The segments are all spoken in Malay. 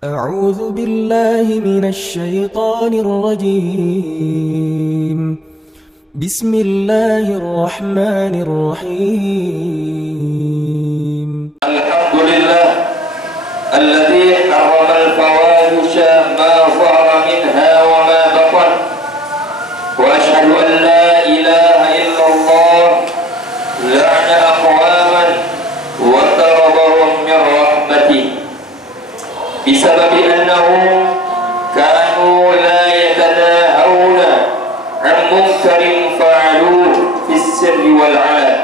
أعوذ بالله من الشيطان الرجيم. بسم الله الرحمن الرحيم. الحمد لله الذي حرم الفواحش ما ظهر منها وما بطن، وأشهد أن لا إله إلا الله لعن أقواما وطردهم من رحمته بسبب أنهم كانوا لا يتناهون عن منكر فعلوه في السر والعلن.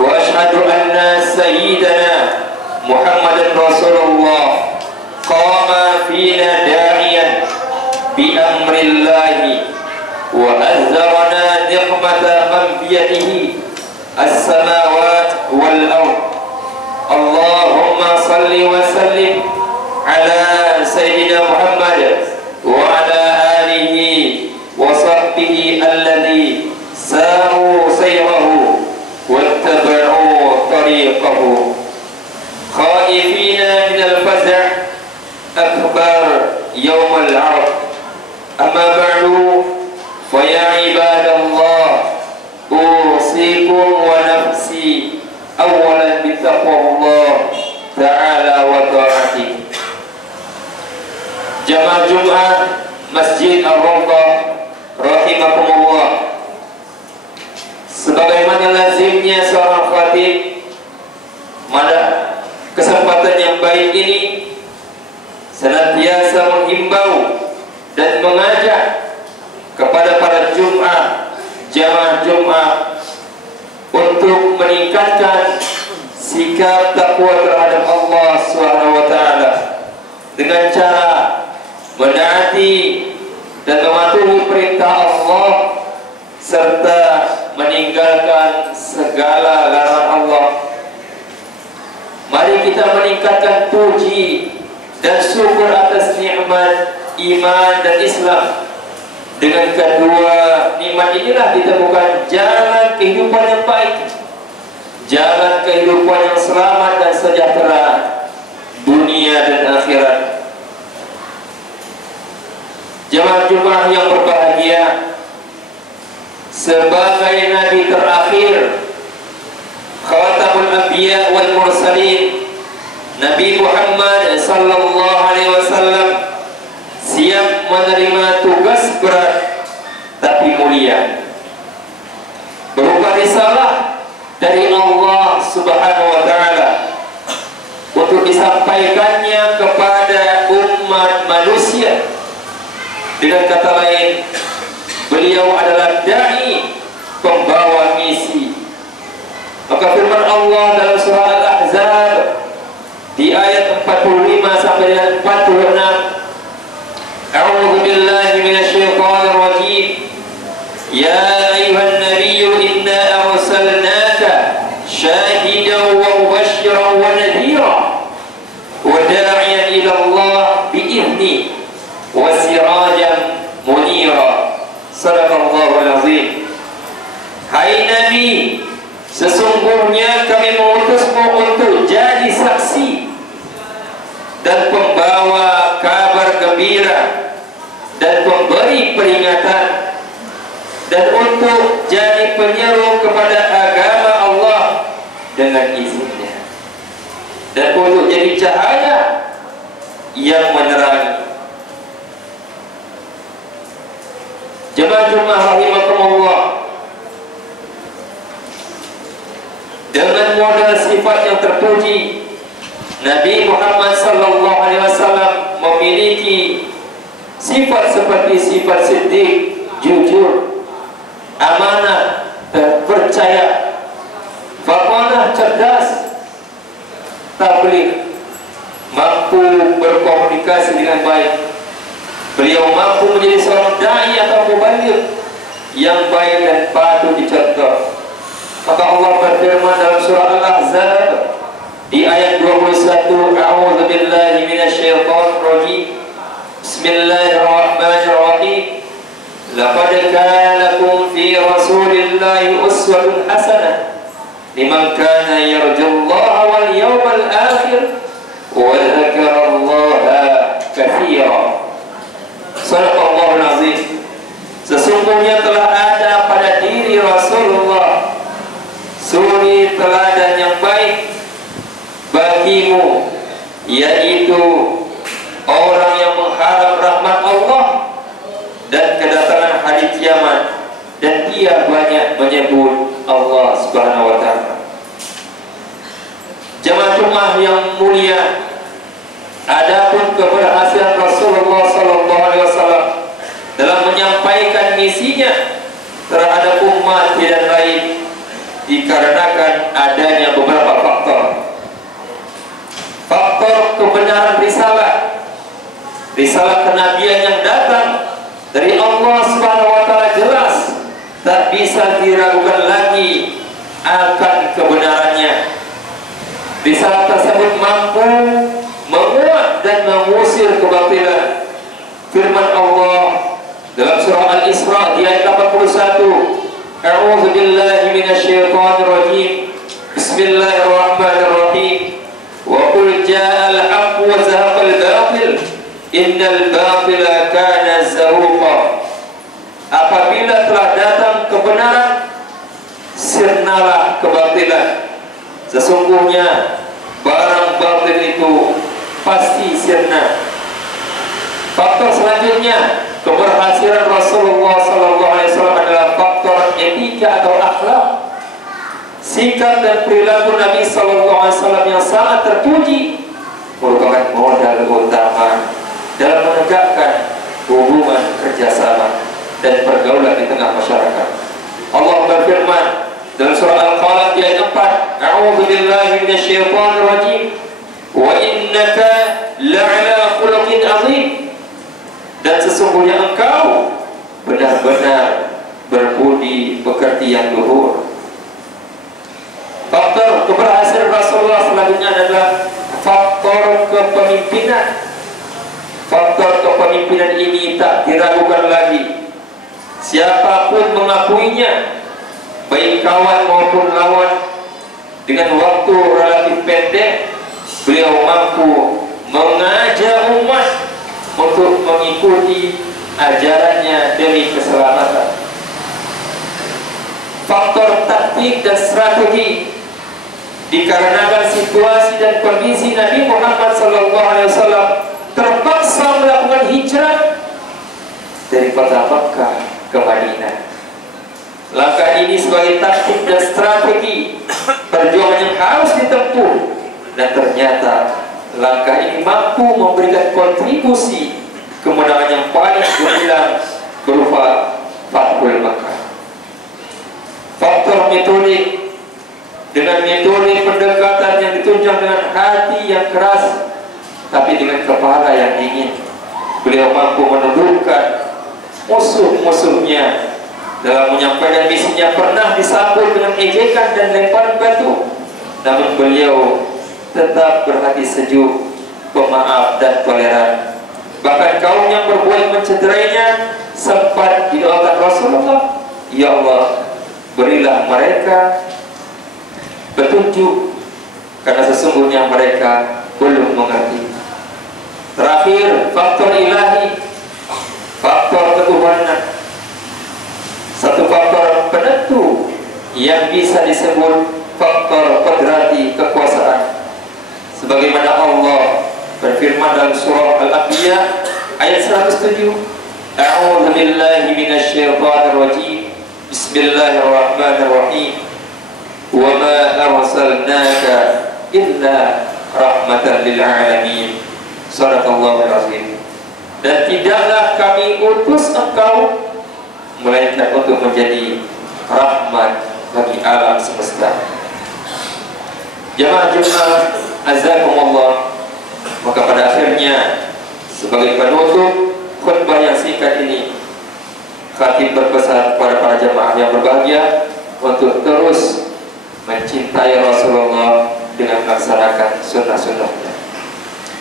وأشهد أن سيدنا محمد رسول الله قام فينا داعيا بأمر الله وأنذرنا نقمة من بيده السماوات والأرض. اللهم صل وسلم على سيدنا محمد وعلى آله وصحبه الذي ساروا سيره واتبعوا طريقه خائفين من الفزع أكبر يوم العرض. أما بعد فيا عباد الله، أوصيكم ونفسي أولا بتقوى الله تعالى وطاعته. Jamaah Jumat Masjid Ar-Rawdah rahimakumullah, sebagaimana lazimnya seorang khatib pada kesempatan yang baik ini senantiasa menghimbau dan mengajak kepada para jamaah Jumat untuk meningkatkan sikap takwa terhadap Allah SWT dengan cara menaati dan mematuhi perintah Allah serta meninggalkan segala larangan Allah. Mari kita meningkatkan puji dan syukur atas nikmat iman dan Islam. Dengan kedua nikmat inilah ditemukan jalan kehidupan yang baik, jalan kehidupan yang selamat dan sejahtera dunia dan akhirat. Jemaah Jumat yang berbahagia, sebagai nabi terakhir, khatamul anbiya wal mursalin, Nabi Muhammad sallallahu alaihi wasallam siap menerima tugas berat tapi mulia berupa risalah dari Allah Subhanahu wa taala untuk disampaikannya kepada umat manusia. Dengan kata lain, beliau adalah dai, pembawa misi. Maka firman Allah dalam surah Al-Ahzab di ayat 45 sampai dengan 46, A'udzu billahi minasyaitonir rajim. Ya ayyuhan nabiyyu inna arsalnaka syahidan wa mubasysyiran wa nadhira wa da'iyan ila Allah bi'izni wa sirajan munira. Sadaqallahul azim. Hai Nabi, sesungguhnya kami mengutusmu untuk jadi saksi dan pembawa kabar gembira dan pemberi peringatan, dan untuk jadi penyeru kepada agama Allah dengan izinnya, dan untuk jadi cahaya yang menerangi. Jemaah Jumat rahimakumullah, dengan modal sifat yang terpuji, Nabi Muhammad sallallahu alaihi wasallam memiliki sifat seperti sifat siddiq, jujur, amanah, dan percaya, fatonah, cerdas, tabligh, mampu berkomunikasi dengan baik. Beliau mampu menjadi seorang dai atau mubaligh yang baik dan patut dicontoh. Maka Allah berfirman dalam surah Al-Ahzab di ayat 21, A'udzu billahi minasyaitonir rajim. Bismillahirrahmanirrahim. Laqad kana lakum fi rasulillahi uswatun hasanah liman kana yarjullaha wal yawmal akhir wa dzakara Allah katsira. Shadaqallahul azim. Sesungguhnya telah ada pada diri Rasulullah suri teladan yang baik bagimu, yaitu orang yang mengharap rahmat Allah dan kedatangan hari kiamat, dan dia banyak menyebut Allah Subhanahu wa taala. Jemaah Jumat yang mulia, adapun keberhasilan Rasulullah sallallahu alaihi wasallam dalam menyampaikan misinya terhadap umat dan lain dikarenakan adanya beberapa faktor. Faktor kebenaran risalah kenabian yang datang dari Allah Subhanahu wa taala jelas, tak bisa diragukan lagi akan kebenarannya. Risalah tersebut mampu menguat dan mengusir kebatilan. Firman Allah dalam surah Al-Isra di ayat 81, A'udzu billahi minasyaitonir rajim. Bismillahirrahmanirrahim. Wa qul ja'al haqqu wa zahaqal batil innal batila kana zahuqa. Apabila telah datang kebenaran, sirnalah kebatilan. Sesungguhnya barang batil itu pasti sirna. Faktor selanjutnya, keberhasilan Rasulullah SAW adalah faktor etika atau akhlak. Sikap dan perilaku Nabi SAW yang sangat terpuji merupakan modal utama dalam menegakkan hubungan kerjasama dan pergaulan di tengah masyarakat. Allah berfirman dalam surah Al-Qalam di ayat 4, A'udzu billahi minasyaitonir rajim. Wa innaka la'ala khuluqin 'azim. Dan sesungguhnya engkau benar-benar berbudi pekerti yang luhur. Faktor keberhasilan Rasulullah selanjutnya adalah faktor kepemimpinan. Faktor kepemimpinan ini tak diragukan lagi. Siapapun mengakuinya, baik kawan maupun lawan, dengan waktu relatif pendek beliau mampu mengajak umat untuk mengikuti ajarannya demi keselamatan. Faktor taktik dan strategi, dikarenakan situasi dan kondisi Nabi Muhammad SAW terpaksa melakukan hijrah dari kota Makkah ke Madinah. Langkah ini sebagai taktik dan strategi perjuangan yang harus ditempuh, dan ternyata langkah ini mampu memberikan kontribusi kemenangan yang paling gemilang berupa Fathul Makkah. Faktor metodik, dengan metode pendekatan yang ditunjang dengan hati yang keras tapi dengan kepala yang dingin, beliau mampu menundukkan musuh-musuhnya. Dalam menyampaikan misinya pernah disambut dengan ejekan dan lemparan batu, namun beliau tetap berhati sejuk, pemaaf dan toleran. Bahkan kaum yang berbuat mencederainya sempat didoakan Rasulullah, ya Allah, berilah mereka petunjuk, karena sesungguhnya mereka belum mengerti. Terakhir, faktor ilahi, faktor ketuhanan. Satu faktor penentu yang bisa disebut faktor kodrati, kekuasaan. Sebagaimana Allah berfirman dalam surah Al-Anbiya ayat 107, A'udzu billahi minasyaitonir rajim. Bismillahirrahmanirrahim. Wa ma arsalnaka illa rahmatan lil alamin. Shadaqallahul azim. Dan tidaklah kami utus engkau melainkan untuk menjadi rahmat bagi alam semesta. Jemaah Jumat azakumullah, maka pada akhirnya sebagai penutup khutbah yang singkat ini, khatib berpesan kepada para jemaah yang berbahagia untuk terus mencintai Rasulullah dengan melaksanakan sunnah-sunnahnya.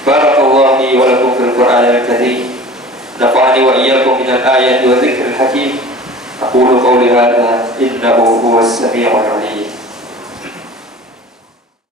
Barakallahu li wa lakum fil Qur'anil Karim. Nafa'ani wa iyyakum minal ayati wa dzikril hakim. Aqulu qawli hadza innahu huwas sami'ul 'alim.